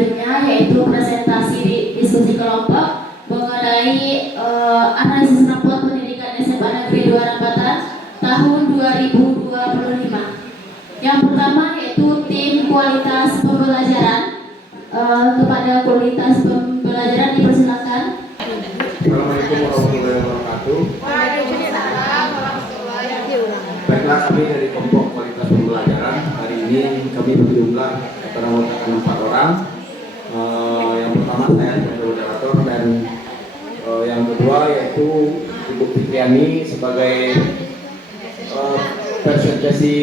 selanjutnya yaitu presentasi diskusi kelompok mengenai analisis raport pendidikan SMA Negeri 2 Rambatan tahun 2025. Yang pertama yaitu tim kualitas pembelajaran. Kepada kualitas pembelajaran dipersilakan. Assalamualaikum warahmatullahi wabarakatuh. Waalaikumsalam warahmatullahi wabarakatuh. Baiklah, kami dari kelompok kualitas pembelajaran hari ini kami berjumlah beranggotakan 4 orang. Yang pertama saya sebagai moderator dan yang kedua yaitu Ibu Fitriani sebagai presentasi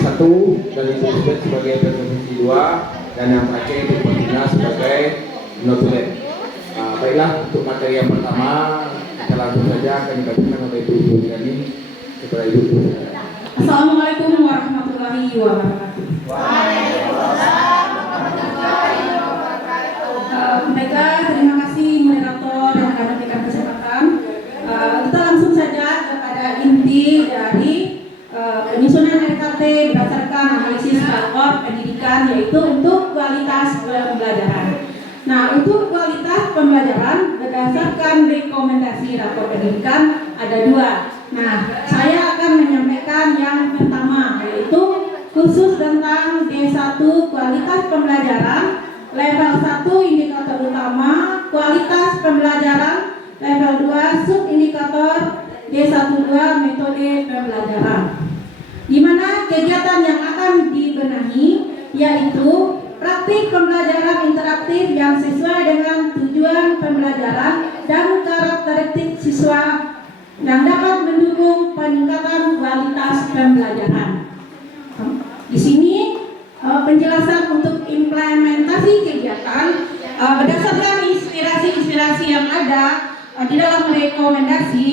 1 dan Ibu Subet sebagai presentasi 2 dan yang terakhir Ibu Fatina sebagai notulen. Baiklah, untuk materi yang pertama kita langsung saja akan dibacakan oleh Ibu Fitriani kepada Ibu. Assalamualaikum warahmatullahi wabarakatuh. Waalaikumsalam warahmatullahi wabarakatuh. Baiklah, terima kasih moderator dan rekan-rekan kesempatan. Kita langsung saja kepada inti dari penyusunan RKT berdasarkan analisis rapor pendidikan, yaitu untuk kualitas pembelajaran. Nah, untuk kualitas pembelajaran berdasarkan rekomendasi rapor pendidikan ada 2. Nah, saya akan menyampaikan yang pertama, yaitu khusus tentang D1 kualitas pembelajaran level 1 indikator utama kualitas pembelajaran, level 2 sub indikator D12 metode pembelajaran, di mana kegiatan yang akan dibenahi yaitu praktik pembelajaran interaktif yang sesuai dengan tujuan pembelajaran dan karakteristik siswa yang dapat mendukung peningkatan kualitas pembelajaran. Di sini penjelasan untuk implementasi kegiatan berdasarkan inspirasi yang ada di dalam rekomendasi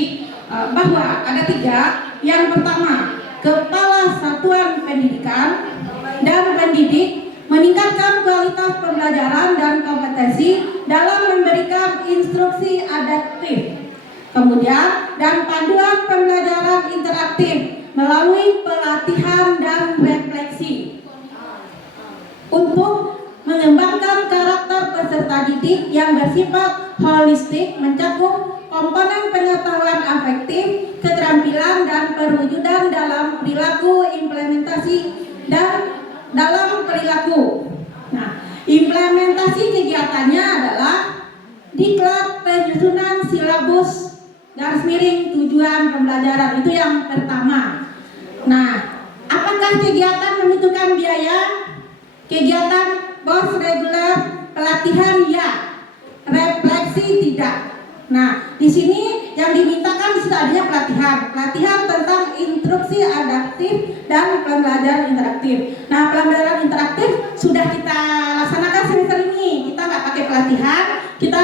bahwa ada 3. Yang pertama, kepala satuan pendidikan dan pendidik meningkatkan kualitas pembelajaran dan kompetensi dalam memberikan instruksi adaptif. Kemudian, dan panduan pembelajaran interaktif melalui pelatihan dan refleksi untuk mengembangkan karakter peserta didik yang bersifat holistik, mencakup komponen pengetahuan afektif, keterampilan, dan perwujudan dalam perilaku implementasi dan dalam perilaku. Nah, implementasi kegiatannya adalah diklat penyusunan silabus garis miring tujuan pembelajaran, itu yang pertama. Nah, apakah kegiatan membutuhkan biaya? Kegiatan bos reguler, pelatihan ya, refleksi tidak. Nah, di sini yang dimintakan di situ adanya pelatihan tentang instruksi adaptif dan pembelajaran interaktif. Nah, pembelajaran interaktif sudah kita laksanakan semester ini. Kita nggak pakai pelatihan, kita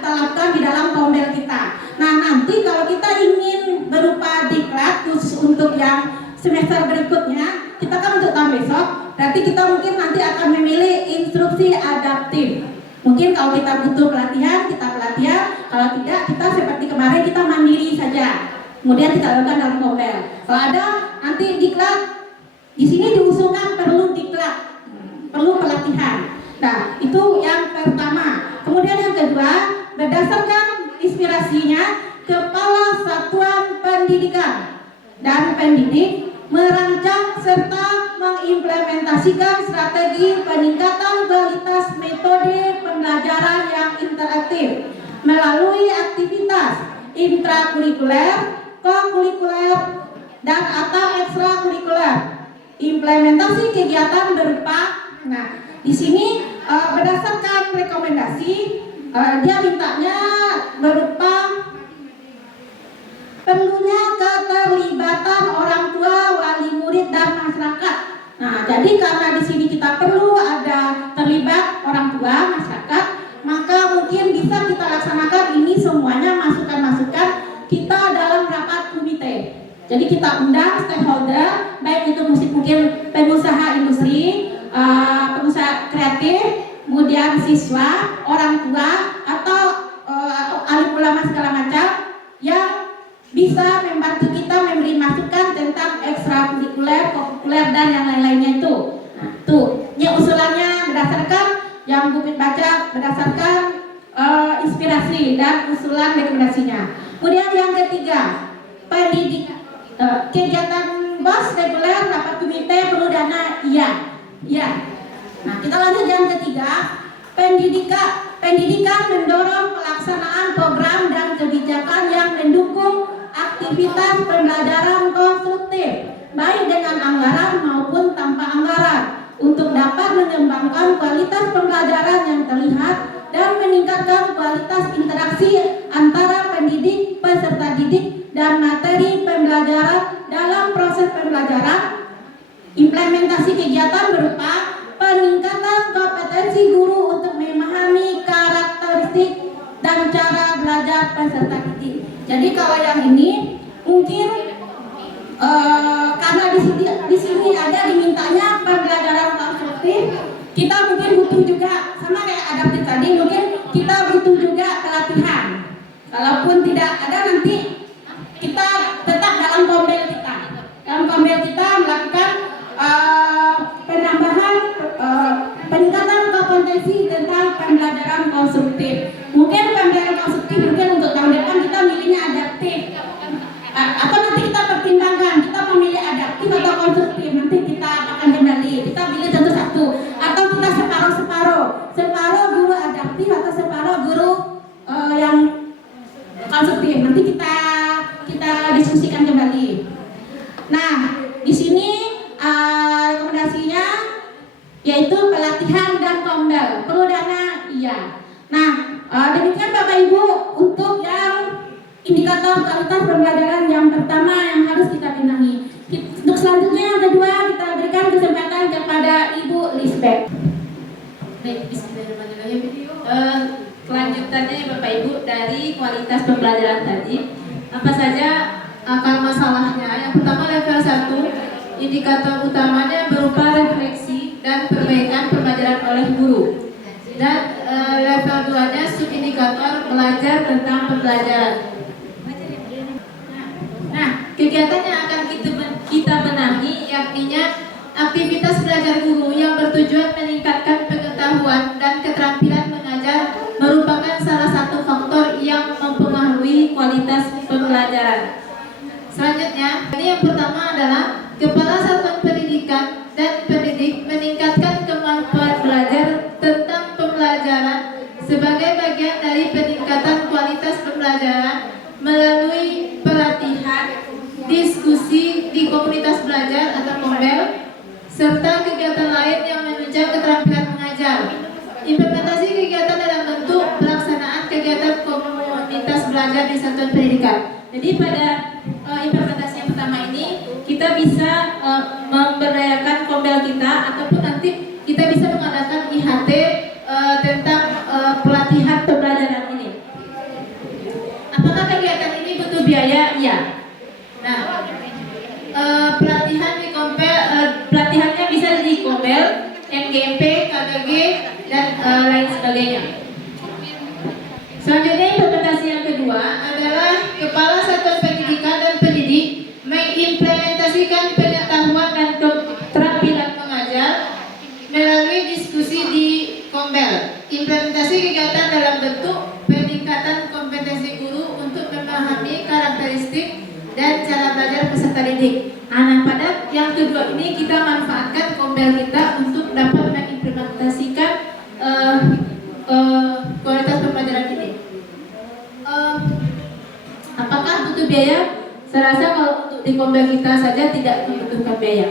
lakukan di dalam tombel kita. Nah, nanti kalau kita ingin berupa diklat khusus untuk yang semester berikutnya, kita kan untuk tahun besok, berarti kita mungkin nanti akan memilih instruksi adaptif. Mungkin kalau kita butuh pelatihan, kita pelatihan. Kalau tidak, kita seperti kemarin kita mandiri saja. Kemudian kita lakukan dalam tombel. Kalau ada nanti diklat, di sini diusulkan perlu diklat, perlu pelatihan. Nah, itu yang pertama. Kemudian yang kedua, berdasarkan inspirasinya, kepala satuan pendidikan dan pendidik merancang serta mengimplementasikan strategi peningkatan kualitas metode pembelajaran yang interaktif melalui aktivitas intrakurikuler, kokurikuler, dan atau ekstrakurikuler. Implementasi kegiatan berupa, nah di sini berdasarkan rekomendasi dia mintanya berupa perlunya keterlibatan orang tua, wali murid, dan masyarakat. Nah, jadi karena di sini kita perlu ada terlibat orang tua, masyarakat, maka mungkin bisa kita laksanakan ini semuanya masukan-masukan kita dalam rapat komite. Jadi kita undang stakeholder, baik itu mungkin pengusaha industri, pengusaha kreatif, kemudian siswa, orang tua, atau alim ulama segala macam yang bisa membantu kita memberi masukan tentang ekstrakurikuler, kokurikuler, dan yang lain-lainnya itu. Nah, tuh, ini usulannya berdasarkan yang Bupit baca berdasarkan inspirasi dan usulan rekomendasinya. Kemudian yang ketiga, kegiatan BOS reguler rapat komite perlu dana, iya. Nah, kita lanjut yang ketiga, pendidikan mendorong pelaksanaan program dan kebijakan yang mendukung aktivitas pembelajaran konstruktif, baik dengan anggaran maupun tanpa anggaran, untuk dapat mengembangkan kualitas pembelajaran yang terlihat dan meningkatkan kualitas interaksi antara pendidik, peserta didik, dan materi pembelajaran dalam proses pembelajaran. Implementasi kegiatan berupa peningkatan kompetensi guru untuk memahami karakteristik dan cara belajar peserta didik. Jadi kalau yang ini mungkin karena di sini ada dimintanya pembelajaran konstruktif, kita mungkin butuh juga sama kayak adaptif tadi, mungkin kita butuh juga pelatihan. Kalaupun tidak ada, nanti kita tetap dalam kombel kita. Dalam kombel kita melakukan penambahan peningkatan kompetensi tentang pembelajaran konstruktif. Mungkin pembelajaran konstruktif mungkin untuk tahun depan kita milihnya adaptif. Atau nanti kita pertimbangkan kita memilih adaptif atau konstruktif, nanti kita akan kembali kita pilih satu-satu, atau kita separuh guru adaptif atau separuh guru yang konstruktif, nanti kita diskusikan kembali. Nah, di sini rekomendasinya yaitu pelatihan dan kombel perlu dana, iya. Nah, demikian Bapak Ibu untuk yang indikator kualitas pembelajaran yang pertama yang harus kita benahi. Untuk selanjutnya yang kedua, kita berikan kesempatan kepada Ibu Lisbeth. Baik, bismillahirrahmanirrahim. Kelanjutannya Bapak Ibu dari kualitas pembelajaran tadi, apa saja akar masalahnya? Yang pertama level 1, indikator utamanya berupa refleksi dan perbaikan pembelajaran oleh guru. Dan level 2-nya subindikator belajar tentang pembelajaran. Nah, kegiatan yang akan kita benahi yakninya aktivitas belajar guru yang bertujuan meningkatkan pengetahuan dan keterampilan mengajar merupakan salah satu faktor yang mempengaruhi kualitas pembelajaran. Selanjutnya, ini yang pertama adalah Kepala Satuan Pendidikan dan pendidik meningkatkan kemampuan belajar tentang pembelajaran sebagai bagian dari peningkatan kualitas pembelajaran melalui pelatihan, diskusi di komunitas belajar atau kombel, serta kegiatan lain yang menunjang keterampilan mengajar. Implementasi kegiatan dalam bentuk pelaksanaan kegiatan komunitas belajar di satuan pendidikan. Jadi pada implementasi yang pertama ini kita bisa memberdayakan kombel kita, ataupun nanti kita bisa mengadakan IHT tentang pelatihan pembelajaran ini. Apakah kegiatan ini butuh biaya? Iya. Nah, pelatihan di kombel, pelatihannya bisa di kombel, NGMP, KGG, dan lain sebagainya. Selanjutnya implementasi yang kedua adalah Kepala Satuan Pendidikan dan pendidik mengimplementasikan pengetahuan dan keterampilan mengajar melalui diskusi di kombel. Implementasi kegiatan dalam bentuk peningkatan kompetensi guru untuk memahami karakteristik dan cara belajar peserta didik. Nah, pada yang kedua ini kita manfaatkan kombel kita untuk dapat mengimplementasikan kualitas pembelajaran ini. Apakah butuh biaya? Saya rasa kalau untuk di kombel kita saja tidak membutuhkan biaya.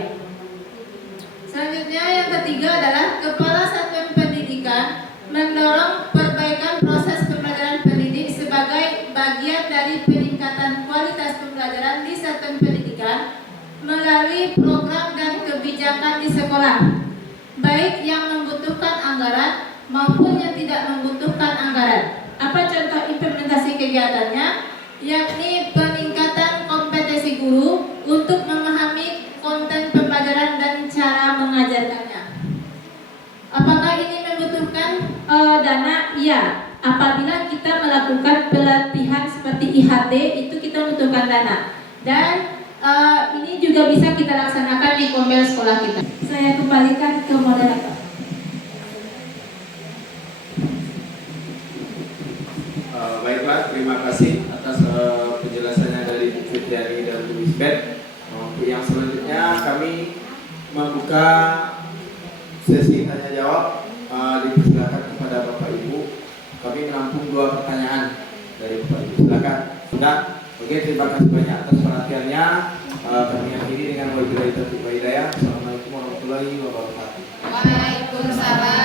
Selanjutnya yang ketiga adalah Kepala Satuan Pendidikan mendorong perbaikan proses pembelajaran pendidik sebagai bagian dari peningkatan kualitas pembelajaran di satuan pendidikan melalui program dan kebijakan di sekolah, baik yang membutuhkan anggaran maupun yang tidak membutuhkan anggaran. Apa contoh implementasi kegiatannya? Yakni peningkatan kompetensi guru untuk memahami konten pembelajaran dan cara mengajarkannya. Apakah ini membutuhkan dana? Iya. Apabila kita melakukan pelatihan seperti IHT, itu kita membutuhkan dana. Dan ini juga bisa kita laksanakan di kombel sekolah kita. Saya kembalikan ke moderator. Ya, terima kasih atas penjelasannya dari Bu Fitriani dan Bu Lisbeth. Untuk yang selanjutnya kami membuka sesi tanya jawab. Dipersilakan kepada Bapak Ibu. Kami menampung 2 pertanyaan dari Bapak Ibu. Silakan. Sudah. Oke, terima kasih banyak atas perhatiannya. Kami akhiri dengan wabillahi taufiq wal hidayah. Assalamualaikum warahmatullahi wabarakatuh. Waalaikumsalam.